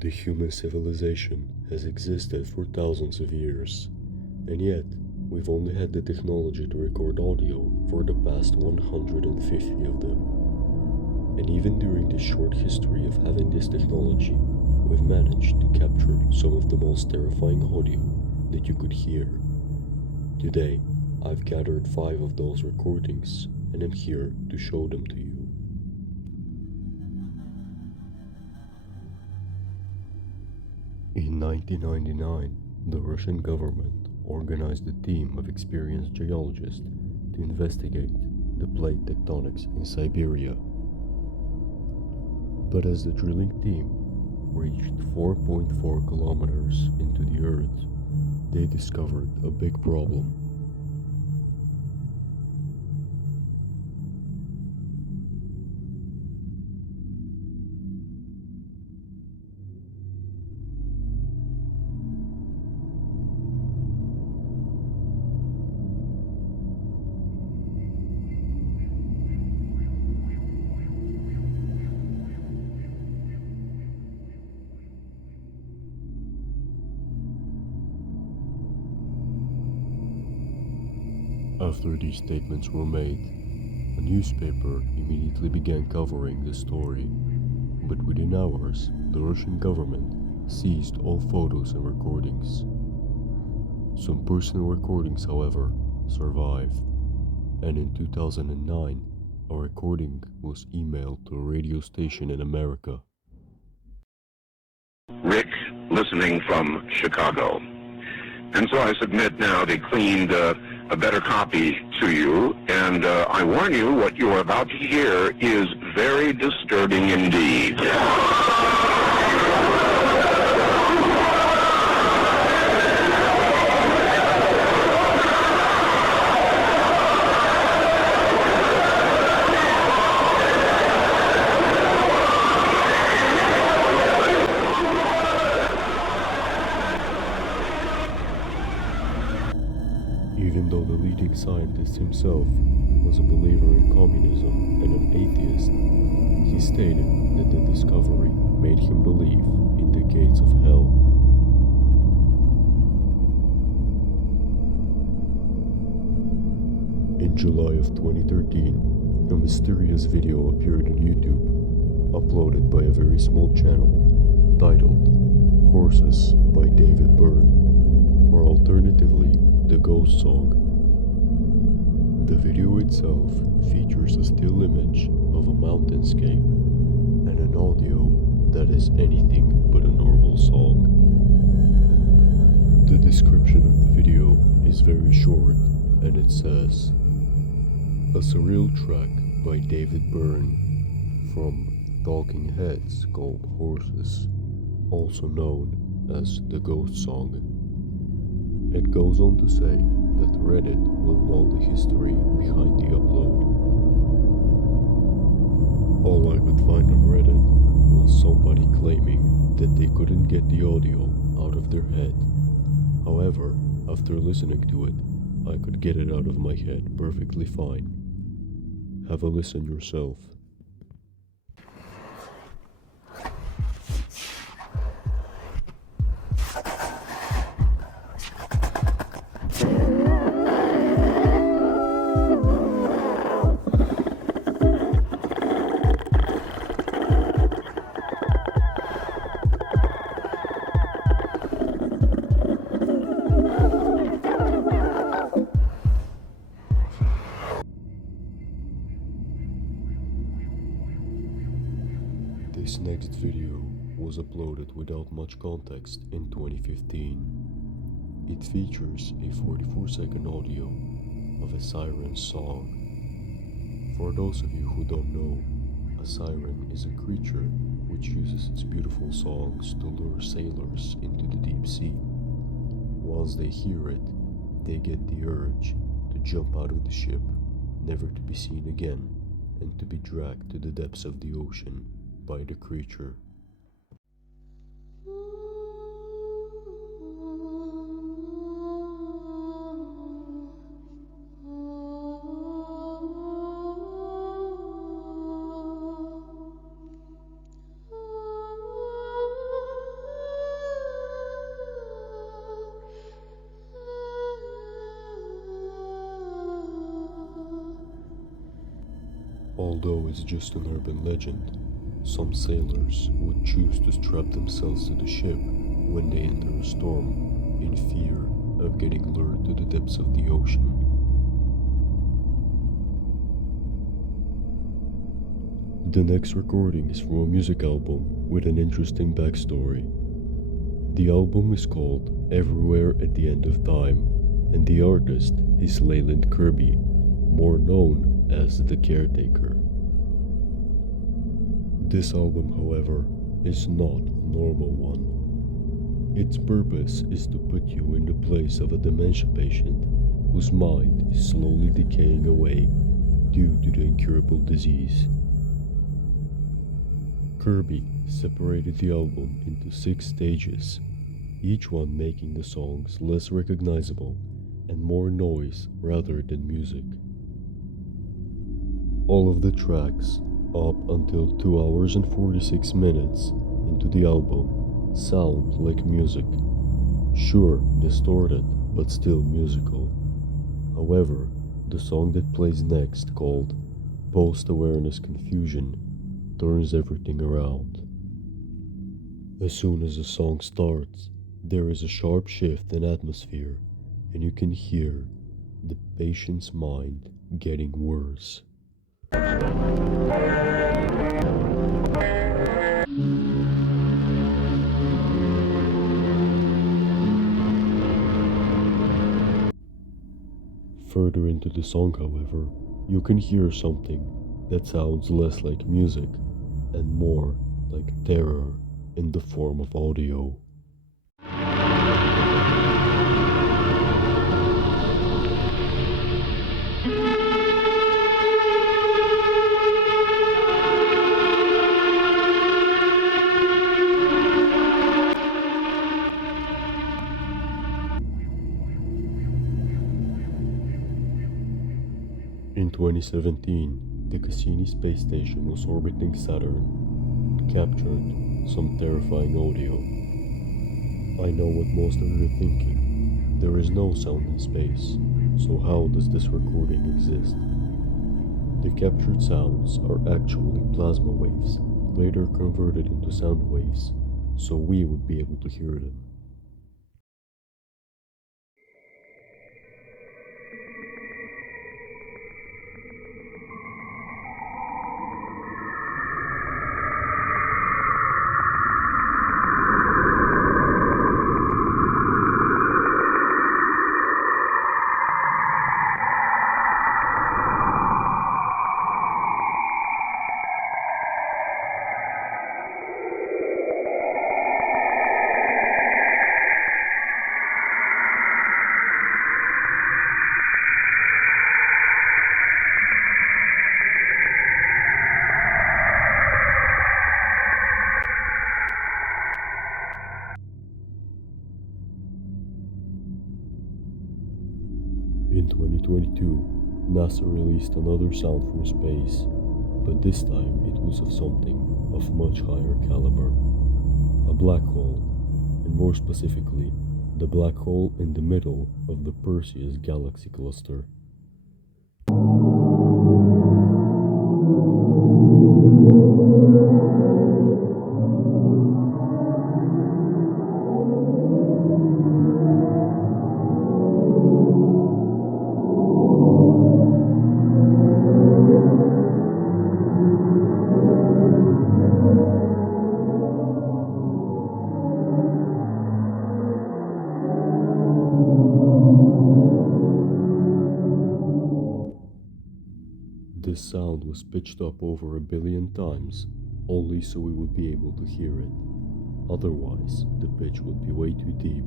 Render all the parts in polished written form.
The human civilization has existed for thousands of years, and yet we've only had the technology to record audio for the past 150 of them. And even during this short history of having this technology, we've managed to capture some of the most terrifying audio that you could hear. Today, I've gathered 5 of those recordings and am here to show them to you. In 1999, the Russian government organized a team of experienced geologists to investigate the plate tectonics in Siberia. But as the drilling team reached 4.4 kilometers into the earth, they discovered a big problem. After these statements were made, a newspaper immediately began covering the story, but within hours, the Russian government seized all photos and recordings. Some personal recordings, however, survived, and in 2009, a recording was emailed to a radio station in America. Rick, listening from Chicago. And so I submit now the cleaned, a better copy to you, and I warn you, what you are about to hear is very disturbing indeed. Even though the leading scientist himself was a believer in communism and an atheist, he stated that the discovery made him believe in the gates of hell. In July of 2013, a mysterious video appeared on YouTube, uploaded by a very small channel titled Horses by David Byrne, or alternatively, The Ghost Song. The video itself features a still image of a mountainscape and an audio that is anything but a normal song. The description of the video is very short, and it says, "A surreal track by David Byrne from Talking Heads called Horses, also known as The Ghost Song." It goes on to say that Reddit will know the history behind the upload. All I could find on Reddit was somebody claiming that they couldn't get the audio out of their head. However, after listening to it, I could get it out of my head perfectly fine. Have a listen yourself. This next video was uploaded without much context in 2015. It features a 44-second audio of a siren's song. For those of you who don't know, a siren is a creature which uses its beautiful songs to lure sailors into the deep sea. Once they hear it, they get the urge to jump out of the ship, never to be seen again, and to be dragged to the depths of the ocean by the creature. Although it's just an urban legend, some sailors would choose to strap themselves to the ship when they enter a storm in fear of getting lured to the depths of the ocean. The next recording is from a music album with an interesting backstory. The album is called Everywhere at the End of Time, and the artist is Leyland Kirby, more known as The Caretaker. This album, however, is not a normal one. Its purpose is to put you in the place of a dementia patient whose mind is slowly decaying away due to the incurable disease. Kirby separated the album into 6 stages, each one making the songs less recognizable and more noise rather than music. All of the tracks, up until 2 hours and 46 minutes into the album, sound like music. Sure, distorted, but still musical. However, the song that plays next, called Post-Awareness Confusion, turns everything around. As soon as the song starts, there is a sharp shift in atmosphere, and you can hear the patient's mind getting worse. Further into the song, however, you can hear something that sounds less like music and more like terror in the form of audio. In 2017, the Cassini space station was orbiting Saturn and captured some terrifying audio. I know what most of you are thinking. There is no sound in space, so how does this recording exist? The captured sounds are actually plasma waves, later converted into sound waves, so we would be able to hear them. In 2022, NASA released another sound from space, but this time it was of something of much higher caliber. A black hole, and more specifically, the black hole in the middle of the Perseus galaxy cluster. This sound was pitched up over 1 billion times, only so we would be able to hear it. Otherwise, the pitch would be way too deep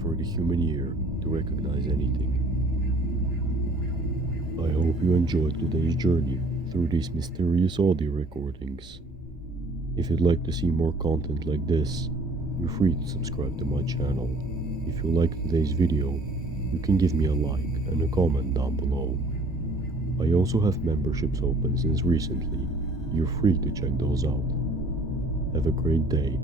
for the human ear to recognize anything. I hope you enjoyed today's journey through these mysterious audio recordings. If you'd like to see more content like this, you're free to subscribe to my channel. If you liked today's video, you can give me a like and a comment down below. I also have memberships open since recently. You're free to check those out. Have a great day.